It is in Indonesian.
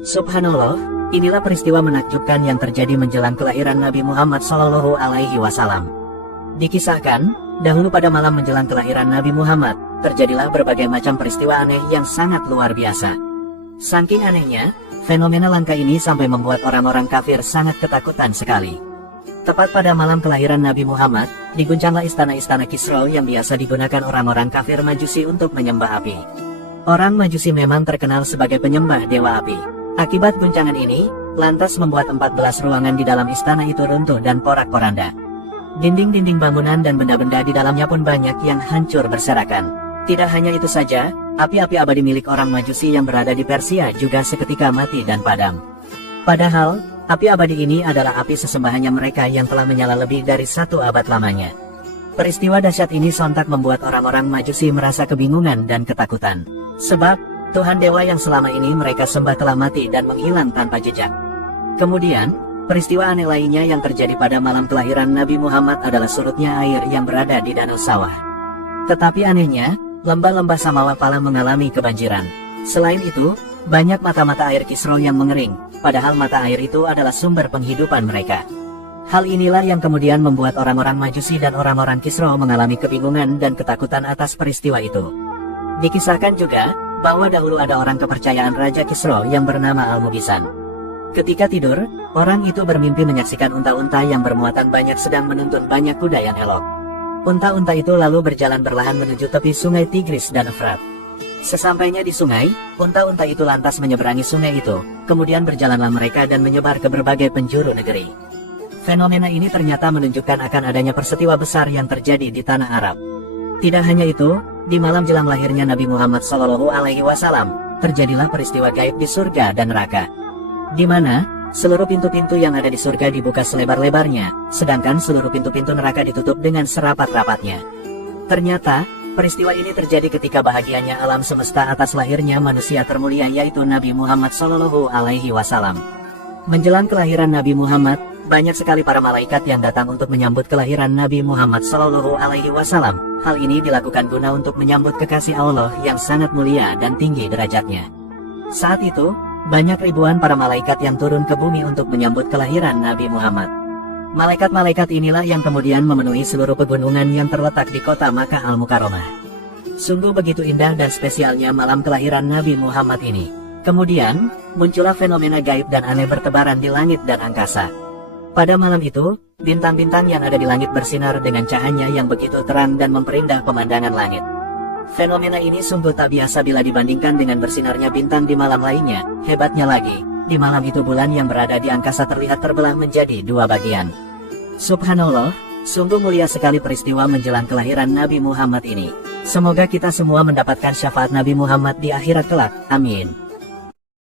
Subhanallah, inilah peristiwa menakjubkan yang terjadi menjelang kelahiran Nabi Muhammad SAW. Dikisahkan, dahulu pada malam menjelang kelahiran Nabi Muhammad, terjadilah berbagai macam peristiwa aneh yang sangat luar biasa. Saking anehnya, fenomena langka ini sampai membuat orang-orang kafir sangat ketakutan sekali. Tepat pada malam kelahiran Nabi Muhammad, diguncanglah istana-istana Kisra yang biasa digunakan orang-orang kafir Majusi untuk menyembah api. Orang Majusi memang terkenal sebagai penyembah dewa api. Akibat guncangan ini, lantas membuat 14 ruangan di dalam istana itu runtuh dan porak-poranda. Dinding-dinding bangunan dan benda-benda di dalamnya pun banyak yang hancur berserakan. Tidak hanya itu saja, api-api abadi milik orang Majusi yang berada di Persia juga seketika mati dan padam. Padahal, api abadi ini adalah api sesembahannya mereka yang telah menyala lebih dari 1 abad lamanya. Peristiwa dahsyat ini sontak membuat orang-orang Majusi merasa kebingungan dan ketakutan. Sebab, Tuhan Dewa yang selama ini mereka sembah telah mati dan menghilang tanpa jejak. Kemudian, peristiwa aneh lainnya yang terjadi pada malam kelahiran Nabi Muhammad adalah surutnya air yang berada di danau sawah. Tetapi anehnya, lembah-lembah Samawa Pala mengalami kebanjiran. Selain itu, banyak mata-mata air Kisra yang mengering, padahal mata air itu adalah sumber penghidupan mereka. Hal inilah yang kemudian membuat orang-orang Majusi dan orang-orang Kisra mengalami kebingungan dan ketakutan atas peristiwa itu. Dikisahkan juga, bahwa dahulu ada orang kepercayaan Raja Kisra yang bernama Al-Mugisan. Ketika tidur, orang itu bermimpi menyaksikan unta-unta yang bermuatan banyak sedang menuntun banyak kuda yang elok. Unta-unta itu lalu berjalan berlahan menuju tepi sungai Tigris dan Efrat. Sesampainya di sungai, unta-unta itu lantas menyeberangi sungai itu, kemudian berjalanlah mereka dan menyebar ke berbagai penjuru negeri. Fenomena ini ternyata menunjukkan akan adanya peristiwa besar yang terjadi di tanah Arab. Tidak hanya itu, di malam jelang lahirnya Nabi Muhammad SAW, terjadilah peristiwa gaib di surga dan neraka. Di mana, seluruh pintu-pintu yang ada di surga dibuka selebar-lebarnya, sedangkan seluruh pintu-pintu neraka ditutup dengan serapat-rapatnya. Ternyata, peristiwa ini terjadi ketika bahagianya alam semesta atas lahirnya manusia termulia yaitu Nabi Muhammad SAW. Menjelang kelahiran Nabi Muhammad, banyak sekali para malaikat yang datang untuk menyambut kelahiran Nabi Muhammad SAW. Hal ini dilakukan guna untuk menyambut kekasih Allah yang sangat mulia dan tinggi derajatnya. Saat itu, banyak ribuan para malaikat yang turun ke bumi untuk menyambut kelahiran Nabi Muhammad. Malaikat-malaikat inilah yang kemudian memenuhi seluruh pegunungan yang terletak di kota Makkah Al-Mukarramah. Sungguh begitu indah dan spesialnya malam kelahiran Nabi Muhammad ini. Kemudian, muncullah fenomena gaib dan aneh bertebaran di langit dan angkasa. Pada malam itu, bintang-bintang yang ada di langit bersinar dengan cahaya yang begitu terang dan memperindah pemandangan langit. Fenomena ini sungguh tak biasa bila dibandingkan dengan bersinarnya bintang di malam lainnya. Hebatnya lagi, di malam itu bulan yang berada di angkasa terlihat terbelah menjadi 2 bagian. Subhanallah, sungguh mulia sekali peristiwa menjelang kelahiran Nabi Muhammad ini. Semoga kita semua mendapatkan syafaat Nabi Muhammad di akhirat kelak. Amin.